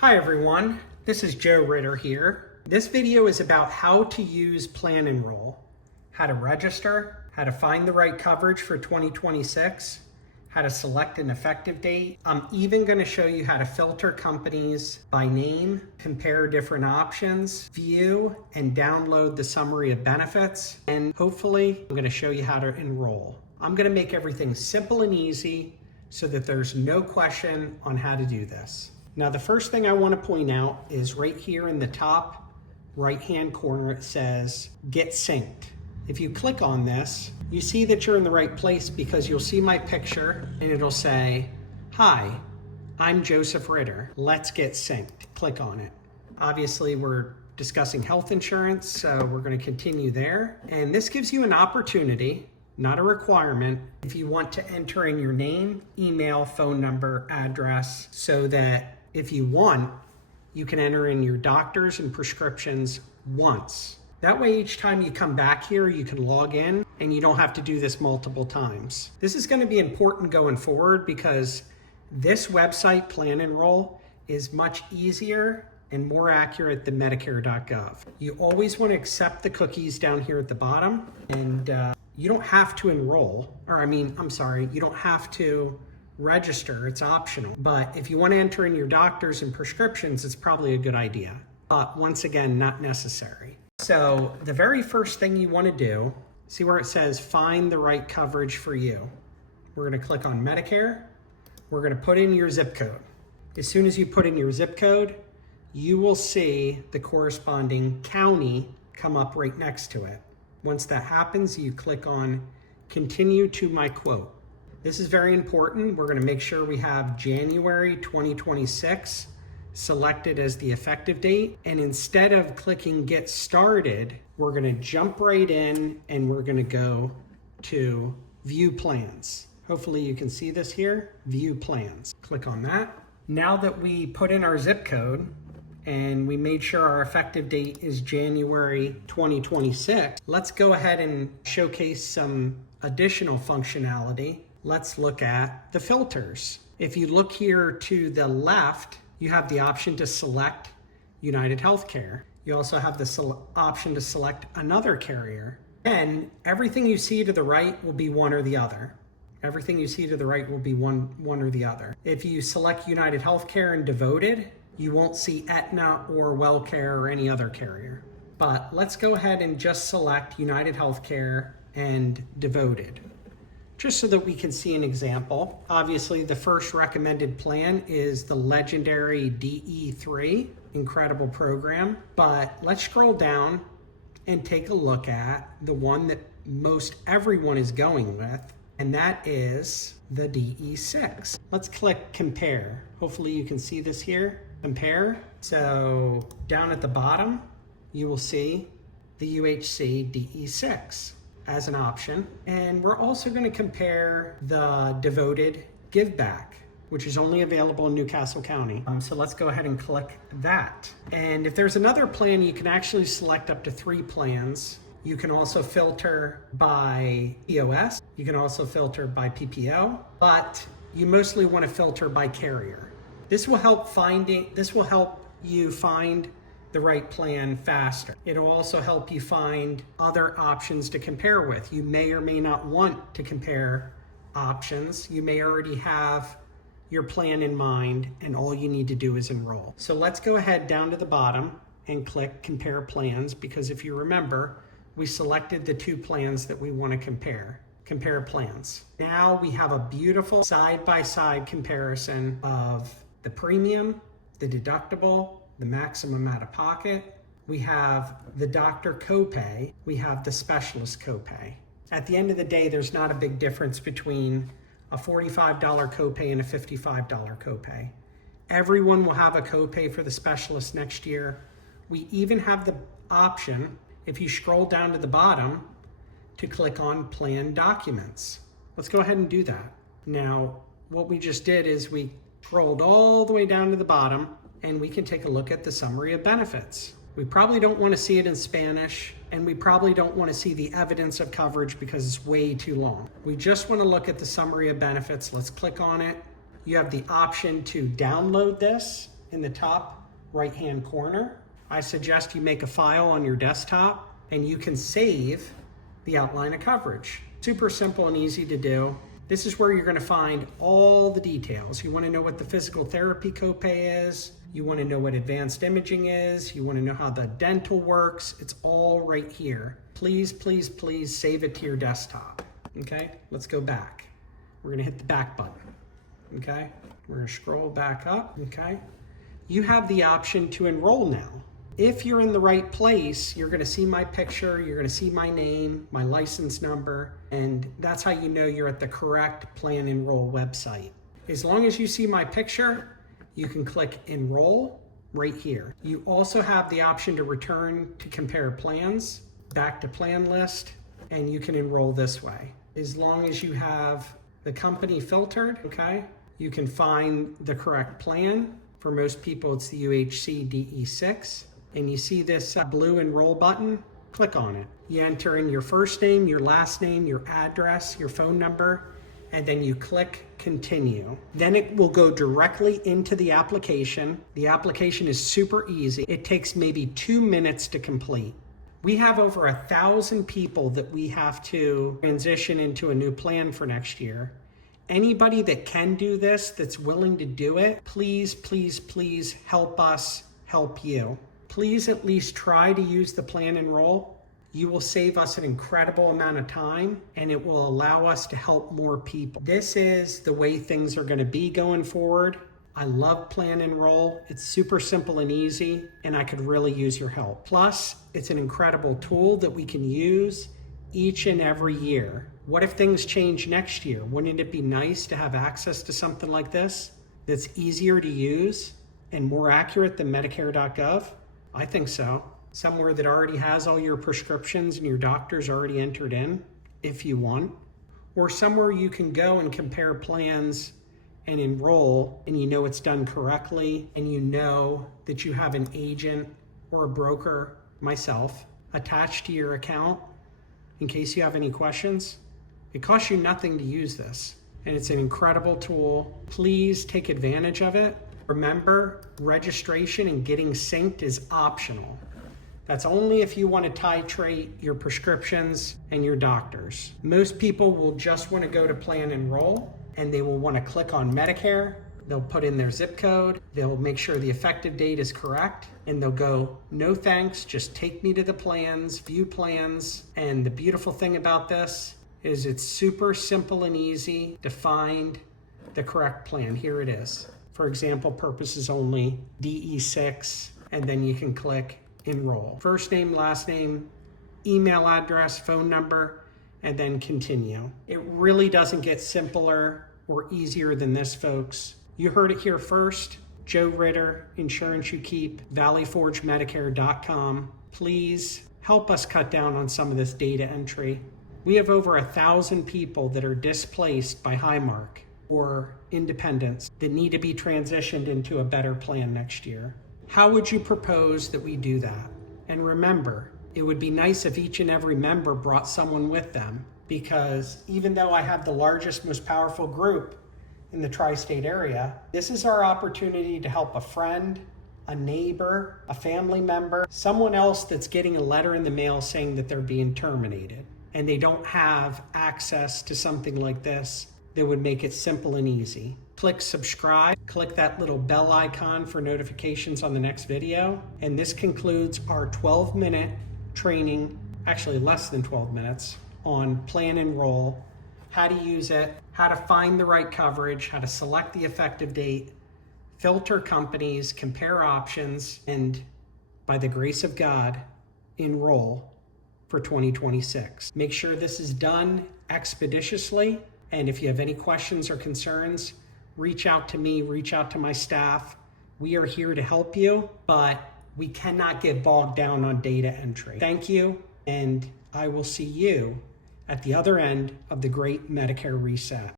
Hi everyone, this is Joe Ritter here. This video is about how to use Plan Enroll, how to register, how to find the right coverage for 2026, how to select an effective date. I'm even going to show you how to filter companies by name, compare different options, view and download the summary of benefits, and hopefully I'm going to show you how to enroll. I'm going to make everything simple and easy so that there's no question on how to do this. Now, the first thing I want to point out is right here in the top right-hand corner, it says Get Synced. If you click on this, you see that you're in the right place because you'll see my picture and it'll say, "Hi, I'm Joseph Ritter. Let's get synced." Click on it. Obviously, we're discussing health insurance, so we're going to continue there. And this gives you an opportunity, not a requirement, if you want to enter in your name, email, phone number, address, so that if you want, you can enter in your doctors and prescriptions once. That way, each time you come back here, you can log in and you don't have to do this multiple times. This is going to be important going forward because this website, Plan Enroll, is much easier and more accurate than Medicare.gov. You always want to accept the cookies down here at the bottom, and you don't have to enroll, you don't have to register, it's optional. But if you want to enter in your doctors and prescriptions, it's probably a good idea. But once again, not necessary. So the very first thing you want to do, see where it says find the right coverage for you. We're going to click on Medicare. We're going to put in your zip code. As soon as you put in your zip code, you will see the corresponding county come up right next to it. Once that happens, you click on Continue to My Quote. This is very important. We're going to make sure we have January 2026 selected as the effective date. And instead of clicking Get Started, we're going to jump right in and we're going to go to View Plans. Hopefully you can see this here, View Plans. Click on that. Now that we put in our zip code and we made sure our effective date is January 2026, let's go ahead and showcase some additional functionality. Let's look at the filters. If you look here to the left, you have the option to select United Healthcare. You also have the option to select another carrier. And everything you see to the right will be one or the other. Everything you see to the right will be one or the other. If you select United Healthcare and Devoted, you won't see Aetna or WellCare or any other carrier. But let's go ahead and just select United Healthcare and Devoted, just so that we can see an example. Obviously, the first recommended plan is the legendary DE3, incredible program. But let's scroll down and take a look at the one that most everyone is going with, and that is the DE6. Let's click Compare. Hopefully you can see this here. Compare. So down at the bottom, you will see the UHC DE6 as an option. And we're also going to compare the Devoted Give Back, which is only available in Newcastle County. So let's go ahead and click that. And if there's another plan, you can actually select up to 3 plans. You can also filter by EOS. You can also filter by PPO, but you mostly want to filter by carrier. This will help you find the right plan faster. It'll also help you find other options to compare with. You may or may not want to compare options. You may already have your plan in mind and all you need to do is enroll. So let's go ahead down to the bottom and click Compare Plans, because if you remember, we selected the 2 plans that we want to compare. Compare plans. Now we have a beautiful side-by-side comparison of the premium, the deductible, the maximum out of pocket. We have the doctor copay. We have the specialist copay. At the end of the day, there's not a big difference between a $45 copay and a $55 copay. Everyone will have a copay for the specialist next year. We even have the option, if you scroll down to the bottom, to click on Plan Documents. Let's go ahead and do that. Now, what we just did is we scrolled all the way down to the bottom and we can take a look at the summary of benefits. We probably don't want to see it in Spanish, and we probably don't want to see the evidence of coverage because it's way too long. We just want to look at the summary of benefits. Let's click on it. You have the option to download this in the top right-hand corner. I suggest you make a file on your desktop and you can save the outline of coverage. Super simple and easy to do. This is where you're going to find all the details. You want to know what the physical therapy copay is. You want to know what advanced imaging is. You want to know how the dental works. It's all right here. Please, please, please save it to your desktop. Okay, let's go back. We're going to hit the back button. Okay, we're going to scroll back up. Okay, you have the option to enroll now. If you're in the right place, you're going to see my picture, you're going to see my name, my license number, and that's how you know you're at the correct Plan Enroll website. As long as you see my picture, you can click Enroll right here. You also have the option to return to compare plans, back to plan list, and you can enroll this way. As long as you have the company filtered, okay, you can find the correct plan. For most people, it's the UHC DE6. And you see this blue enroll button, click on it. You enter in your first name, your last name, your address, your phone number, and then you click continue. Then it will go directly into the application. The application is super easy. It takes maybe 2 minutes to complete. We have over 1,000 people that we have to transition into a new plan for next year. Anybody that can do this, that's willing to do it, please, please, please help us help you. Please at least try to use the Plan Enroll. You will save us an incredible amount of time and it will allow us to help more people. This is the way things are going to be going forward. I love Plan Enroll. It's super simple and easy and I could really use your help. Plus, it's an incredible tool that we can use each and every year. What if things change next year? Wouldn't it be nice to have access to something like this that's easier to use and more accurate than Medicare.gov? I think so. Somewhere that already has all your prescriptions and your doctors already entered in, if you want. Or somewhere you can go and compare plans and enroll and you know it's done correctly and you know that you have an agent or a broker, myself, attached to your account in case you have any questions. It costs you nothing to use this and it's an incredible tool. Please take advantage of it. Remember, registration and getting synced is optional. That's only if you want to titrate your prescriptions and your doctors. Most people will just want to go to Plan Enroll and they will want to click on Medicare. They'll put in their zip code. They'll make sure the effective date is correct and they'll go, no thanks, just take me to the plans, view plans. And the beautiful thing about this is it's super simple and easy to find the correct plan. Here it is. For example, purposes only, DE6, and then you can click enroll. First name, last name, email address, phone number, and then continue. It really doesn't get simpler or easier than this, folks. You heard it here first. Joe Ritter, Insurance You Keep, ValleyForgeMedicare.com. Please help us cut down on some of this data entry. We have over 1,000 people that are displaced by Highmark or independents that need to be transitioned into a better plan next year. How would you propose that we do that? And remember, it would be nice if each and every member brought someone with them, because even though I have the largest, most powerful group in the tri-state area, this is our opportunity to help a friend, a neighbor, a family member, someone else that's getting a letter in the mail saying that they're being terminated and they don't have access to something like this that would make it simple and easy. Click subscribe, click that little bell icon for notifications on the next video. And this concludes our 12-minute training, actually less than 12 minutes, on Plan Enroll, how to use it, how to find the right coverage, how to select the effective date, filter companies, compare options, and by the grace of God, enroll for 2026. Make sure this is done expeditiously. And if you have any questions or concerns, reach out to me, reach out to my staff. We are here to help you, but we cannot get bogged down on data entry. Thank you, and I will see you at the other end of the great Medicare reset.